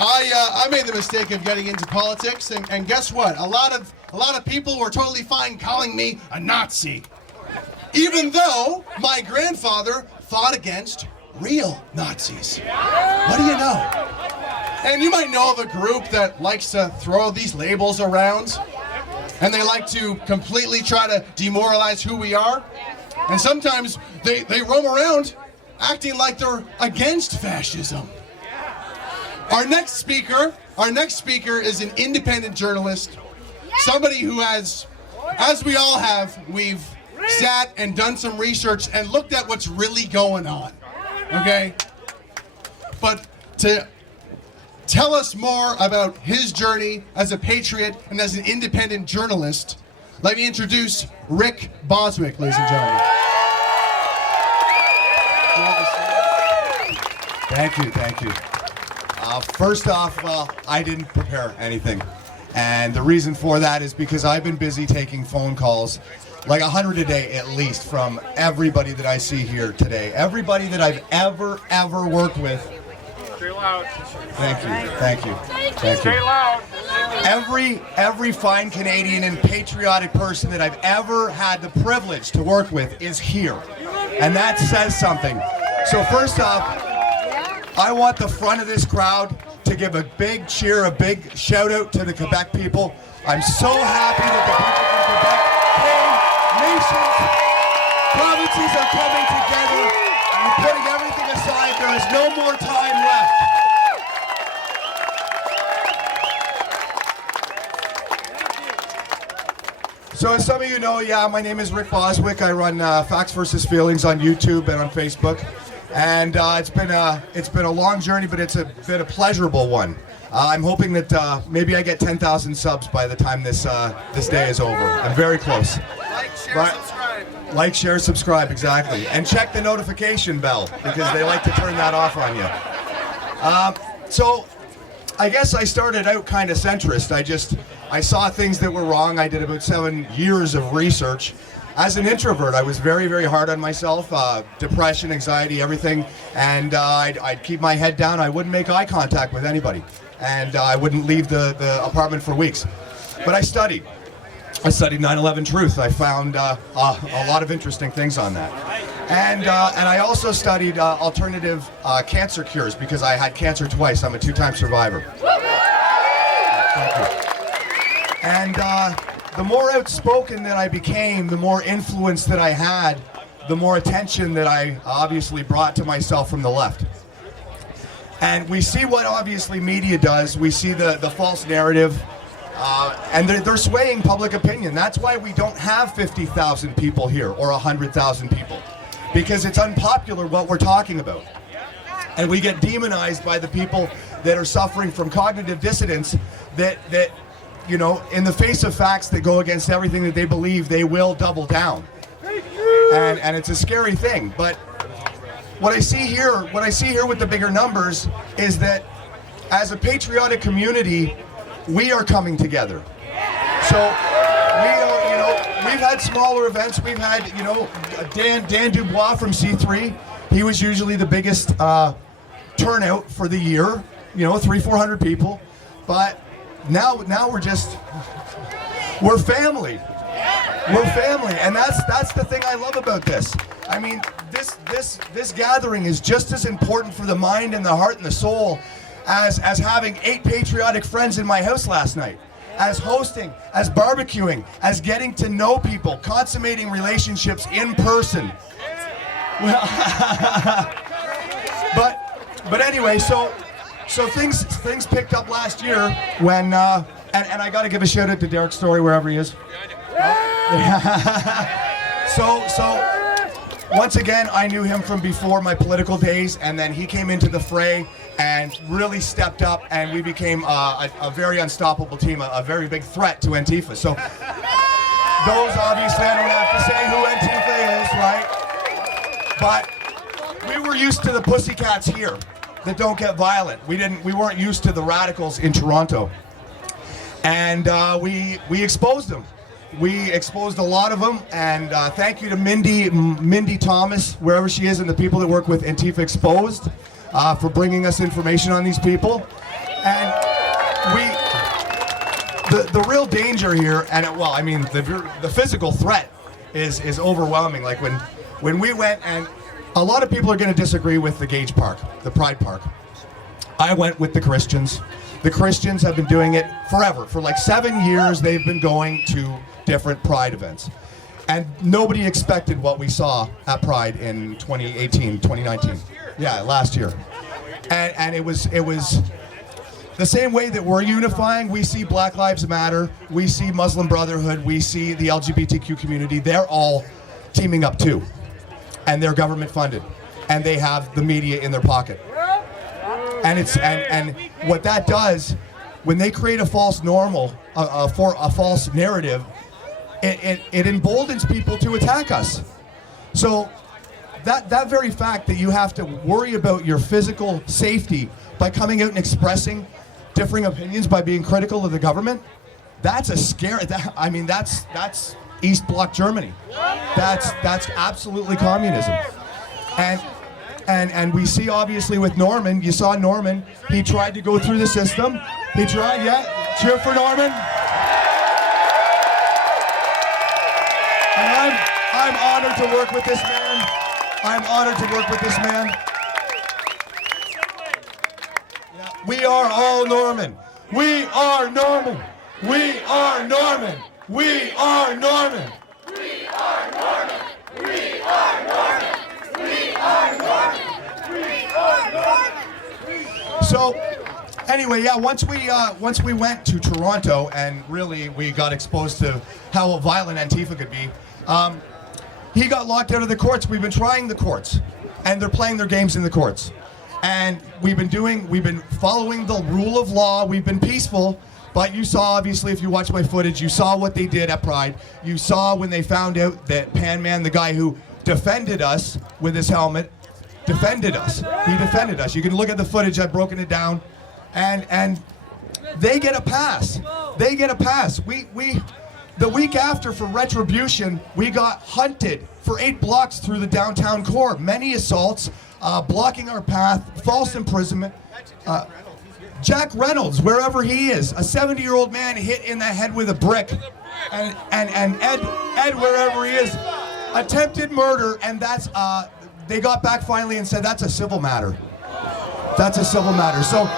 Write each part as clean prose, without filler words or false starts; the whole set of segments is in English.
I made the mistake of getting into politics, and guess what? A lot of people were totally fine calling me a Nazi, even though my grandfather fought against real Nazis. What do you know? And you might know of a group that likes to throw these labels around, and they like to completely try to demoralize who we are. And sometimes they roam around acting like they're against fascism. Our next speaker is an independent journalist, somebody who has, as we all have, we've sat and done some research and looked at what's really going on, okay? But to tell us more about his journey as a patriot and as an independent journalist, let me introduce Rick Boswick, ladies and gentlemen. Thank you. First off, I didn't prepare anything. And the reason for that is because I've been busy taking phone calls, like 100 a day at least, from everybody that I see here today. Everybody that I've ever worked with. Stay loud. Thank you. Stay loud. Every fine Canadian and patriotic person that I've ever had the privilege to work with is here. And that says something. So first off, I want the front of this crowd to give a big cheer, a big shout out to the Quebec people. I'm so happy that the people from Quebec came. Nations, provinces are coming together. We're putting everything aside. There is no more time left. So as some of you know, my name is Rick Boswick. I run Facts vs. Feelings on YouTube and on Facebook. And it's been a long journey, but it's been a pleasurable one. I'm hoping that maybe I get 10,000 subs by the time this day is over. I'm very close. Like, share, subscribe, exactly. And check the notification bell, because they like to turn that off on you. So I guess I started out kind of centrist. I saw things that were wrong. I did about 7 years of research. As an introvert, I was very, very hard on myself, depression, anxiety, everything, and I'd keep my head down. I wouldn't make eye contact with anybody, and I wouldn't leave the apartment for weeks. But I studied 9/11 truth. I found a lot of interesting things on that. And I also studied alternative cancer cures, because I had cancer twice. I'm a 2-time survivor. Thank you. And the more outspoken that I became, the more influence that I had, the more attention that I obviously brought to myself from the left. And we see what obviously media does. We see the false narrative, and they're swaying public opinion. That's why we don't have 50,000 people here or 100,000 people, because it's unpopular what we're talking about. And we get demonized by the people that are suffering from cognitive dissonance, that you know, in the face of facts that go against everything that they believe, they will double down. And it's a scary thing. But what I see here with the bigger numbers is that as a patriotic community, we are coming together. So we've had smaller events. We've had, Dan Dubois from C3. He was usually the biggest turnout for the year, 300-400 people. But now we're family. We're family, and that's the thing I love about this. I mean, this gathering is just as important for the mind and the heart and the soul as having 8 patriotic friends in my house last night, as hosting, as barbecuing, as getting to know people, consummating relationships in person. Well, but anyway, so things picked up last year when and I got to give a shout out to Derek Story wherever he is. So once again, I knew him from before my political days, and then he came into the fray and really stepped up, and we became a very unstoppable team, a very big threat to Antifa. So those, obviously, I don't have to say who Antifa is, right? But we were used to the pussycats here that don't get violent. We weren't used to the radicals in Toronto, and we exposed them. We exposed a lot of them, and thank you to Mindy Thomas, wherever she is, and the people that work with Antifa Exposed for bringing us information on these people. And the real danger here, and the physical threat is overwhelming. Like when we went, and a lot of people are going to disagree with the Gage Park, the Pride Park. I went with the Christians. The Christians have been doing it forever. For like 7 years, they've been going to different Pride events. And nobody expected what we saw at Pride in 2018, 2019. Yeah, last year. And it was the same way that we're unifying. We see Black Lives Matter, we see Muslim Brotherhood, we see the LGBTQ community. They're all teaming up too. And they're government funded. And they have the media in their pocket. And what that does, when they create a false normal, for a false narrative, it emboldens people to attack us. So that very fact that you have to worry about your physical safety by coming out and expressing differing opinions, by being critical of the government, that's a scary. That's East Bloc Germany. That's absolutely communism. And we see obviously with Norman, you saw Norman, he tried to go through the system. He tried, yeah. Cheer for Norman. And I'm honored to work with this man. I'm honored to work with this man. Yeah. We are all Norman. We are Norman. We are Norman. We are Norman. We are Norman. We are Norman. We are Norman. We are Norman. So, anyway, yeah. Once we went to Toronto, and really we got exposed to how violent Antifa could be. He got locked out of the courts. We've been trying the courts, and they're playing their games in the courts. And we've been following the rule of law. We've been peaceful. But you saw, obviously, if you watch my footage, you saw what they did at Pride. You saw when they found out that Pan Man, the guy who defended us with his helmet, defended us. He defended us. You can look at the footage. I've broken it down. And they get a pass. They get a pass. The week after, for retribution, we got hunted for 8 blocks through the downtown core. Many assaults, blocking our path, false imprisonment. Jack Reynolds, wherever he is, a 70-year-old man hit in the head with a brick. And Ed, wherever he is, attempted murder, and that's, they got back finally and said that's a civil matter. That's a civil matter. So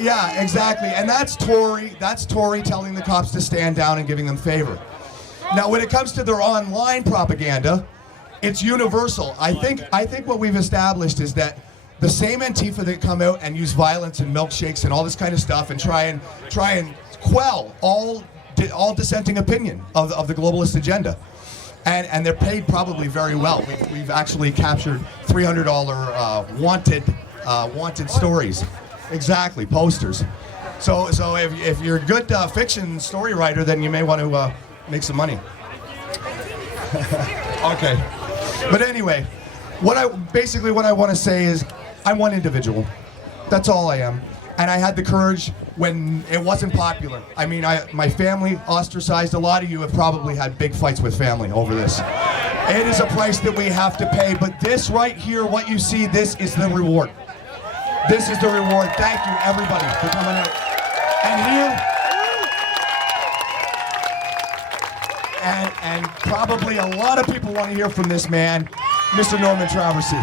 yeah, exactly. And that's Tory telling the cops to stand down and giving them favor. Now, when it comes to their online propaganda, it's universal. I think what we've established is that the same Antifa that come out and use violence and milkshakes and all this kind of stuff and try and quell all dissenting opinion of the globalist agenda. And they're paid probably very well. We've actually captured $300 wanted stories. Exactly, posters. So if you're a good fiction story writer, then you may want to make some money. Okay. But anyway, what I want to say is I'm one individual. That's all I am. And I had the courage when it wasn't popular. I mean, my family ostracized. A lot of you have probably had big fights with family over this. It is a price that we have to pay. But this right here, what you see, this is the reward. This is the reward. Thank you, everybody, for coming out. And probably a lot of people want to hear from this man, Mr. Norman Traversy.